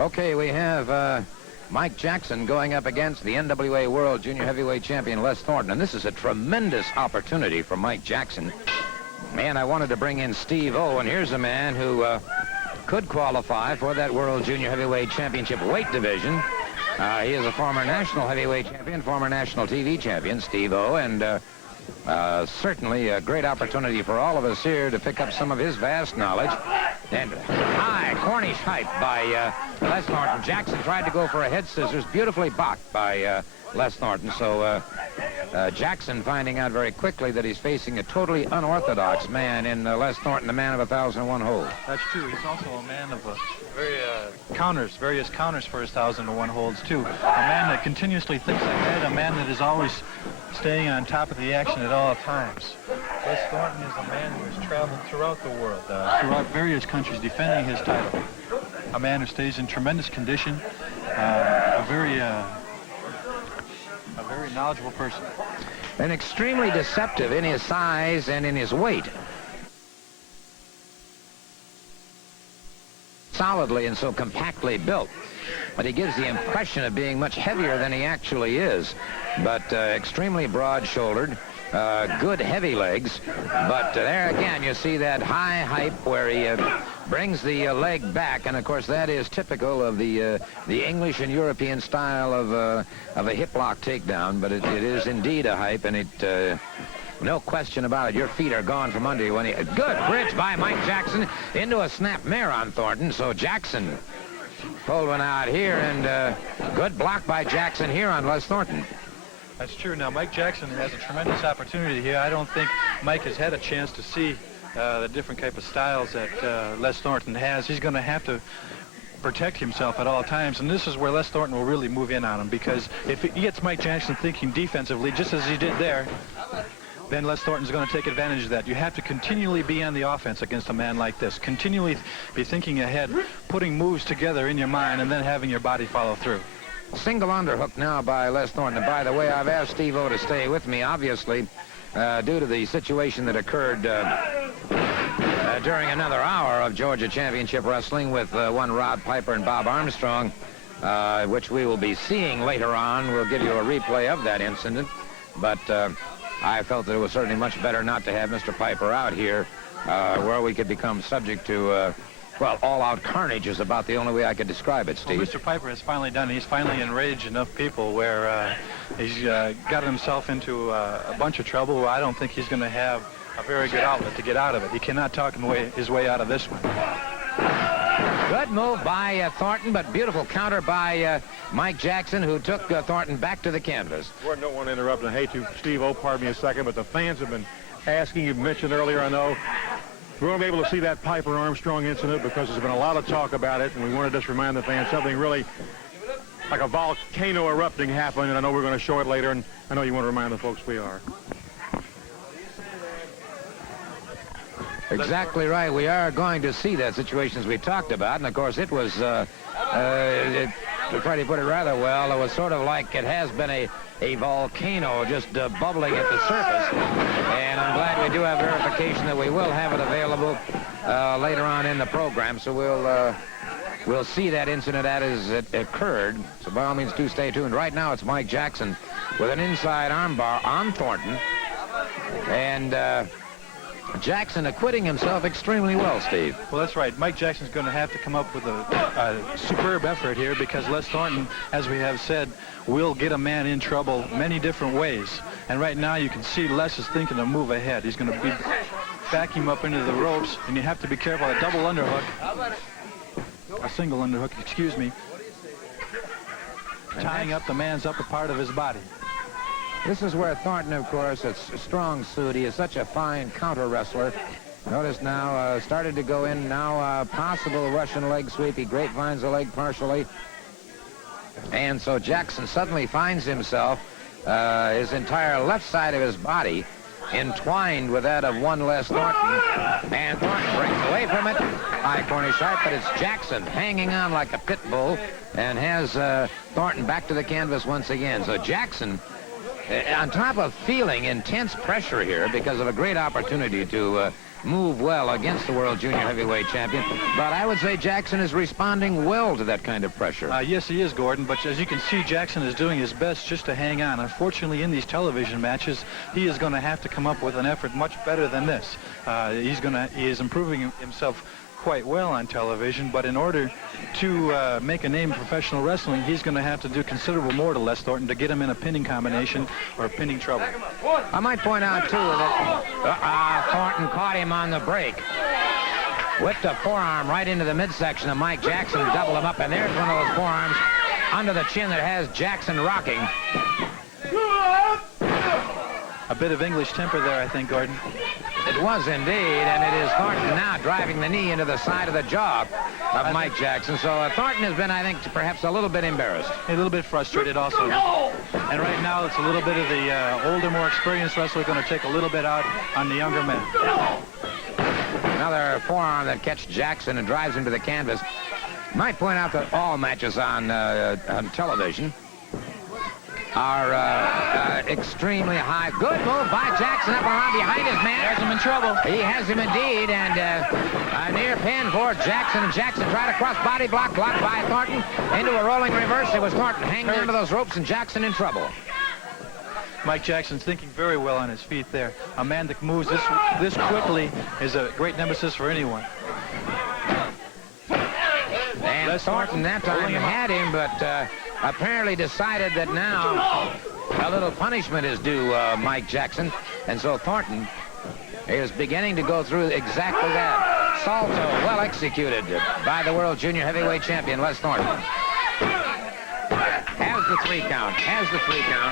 Okay, we have Mike Jackson going up against the NWA World Junior Heavyweight Champion Les Thornton, and this is a tremendous opportunity for Mike Jackson. Man, I wanted to bring in Steve O, and here's a man who could qualify for that World Junior Heavyweight Championship weight division. He is a former national heavyweight champion, former national TV champion, Steve O, and certainly a great opportunity for all of us here to pick up some of his vast knowledge. And high Cornish hype by Les Thornton. Jackson tried to go for a head scissors, beautifully blocked by Les Thornton. So Jackson finding out very quickly that he's facing a totally unorthodox man in Les Thornton, the man of 1,001 holds. That's true. He's also a man of various counters for his 1,001 holds, too. A man that continuously thinks ahead, a man that is always staying on top of the action at all times. Les Thornton is a man who has traveled throughout the world, throughout various countries, defending his title. A man who stays in tremendous condition, a very knowledgeable person. And extremely deceptive in his size and in his weight. Solidly and so compactly built. But he gives the impression of being much heavier than he actually is. But extremely broad-shouldered, good heavy legs. But there again, you see that high hype where he brings the leg back, and of course that is typical of the English and European style of a hip lock takedown. But it is indeed a hype, and it. No question about it. Your feet are gone from under you. When good bridge by Mike Jackson into a snap mare on Thornton. So Jackson pulled one out here, and good block by Jackson here on Les Thornton. That's true. Now, Mike Jackson has a tremendous opportunity here. I don't think Mike has had a chance to see the different type of styles that Les Thornton has. He's going to have to protect himself at all times, and this is where Les Thornton will really move in on him, because if he gets Mike Jackson thinking defensively, just as he did there, then Les Thornton's going to take advantage of that. You have to continually be on the offense against a man like this. Continually be thinking ahead, putting moves together in your mind, and then having your body follow through. Single underhook now by Les Thornton. And by the way, I've asked Steve O to stay with me, obviously, due to the situation that occurred during another hour of Georgia Championship Wrestling with one Rod Piper and Bob Armstrong, which we will be seeing later on. We'll give you a replay of that incident. But I felt that it was certainly much better not to have Mr. Piper out here where we could become subject to, well, all-out carnage is about the only way I could describe it, Steve. Well, Mr. Piper has finally done it. He's finally enraged enough people where he's got himself into a bunch of trouble where I don't think he's going to have a very good outlet to get out of it. He cannot talk his way out of this one. Good move by Thornton, but beautiful counter by Mike Jackson, who took Thornton back to the canvas. Gordon, don't want to interrupt, and I hate to, Steve O, pardon me a second, but the fans have been asking, you mentioned earlier, I know, we won't be able to see that Piper Armstrong incident because there's been a lot of talk about it, and we want to just remind the fans something really like a volcano erupting happened, and I know we're going to show it later, and I know you want to remind the folks we are. Exactly right. We are going to see that situation as we talked about, and of course it was, Freddie put it rather well, it was sort of like it has been a volcano just bubbling at the surface, and I'm glad we do have verification that we will have it available later on in the program, so we'll see that incident as it occurred, so by all means do stay tuned. Right now it's Mike Jackson with an inside armbar on Thornton, and Jackson acquitting himself extremely well, Steve. Well, that's right. Mike Jackson's going to have to come up with a superb effort here because Les Thornton, as we have said, will get a man in trouble many different ways. And right now you can see Les is thinking to move ahead. He's going to back him up into the ropes, and you have to be careful. A double underhook, a single underhook, excuse me, tying up the man's upper part of his body. This is where Thornton, of course, it's a strong suit. He is such a fine counter wrestler. Notice now, started to go in now, possible Russian leg sweep. He grapevines the leg partially. And so Jackson suddenly finds himself, his entire left side of his body entwined with that of one Les Thornton. And Thornton breaks away from it. High Cornish sharp, but it's Jackson hanging on like a pit bull and has Thornton back to the canvas once again. So Jackson, on top of feeling intense pressure here because of a great opportunity to move well against the world junior heavyweight champion. But I would say Jackson is responding well to that kind of pressure. Yes, he is, Gordon. But as you can see, Jackson is doing his best just to hang on. Unfortunately, in these television matches, he is going to have to come up with an effort much better than this. He is improving himself quite well on television, but in order to make a name in professional wrestling, he's going to have to do considerable more to Les Thornton to get him in a pinning combination or pinning trouble. I might point out, too, that Thornton caught him on the break. Whipped a forearm right into the midsection of Mike Jackson, doubled him up, and there's one of those forearms under the chin that has Jackson rocking. A bit of English temper there, I think, Gordon. It was indeed, and it is Thornton now driving the knee into the side of the jaw of Mike Jackson. So Thornton has been, I think, perhaps a little bit embarrassed. A little bit frustrated also. And right now it's a little bit of the older, more experienced wrestler going to take a little bit out on the younger man. Another forearm that catches Jackson and drives him to the canvas. Might point out that all matches on television are extremely high. Good move by Jackson up around behind his man. Has him in trouble. He has him indeed, and a near pin for Jackson. And Jackson tried a cross body blocked by Thornton into a rolling reverse. It was Thornton hanging onto those ropes and Jackson in trouble. Mike Jackson's thinking very well on his feet there. A man that moves this quickly is a great nemesis for anyone. And Thornton that time had him, but apparently decided that now a little punishment is due Mike Jackson. And so Thornton is beginning to go through exactly that. Salto, well executed by the world junior heavyweight champion, Les Thornton. Has the 3 count.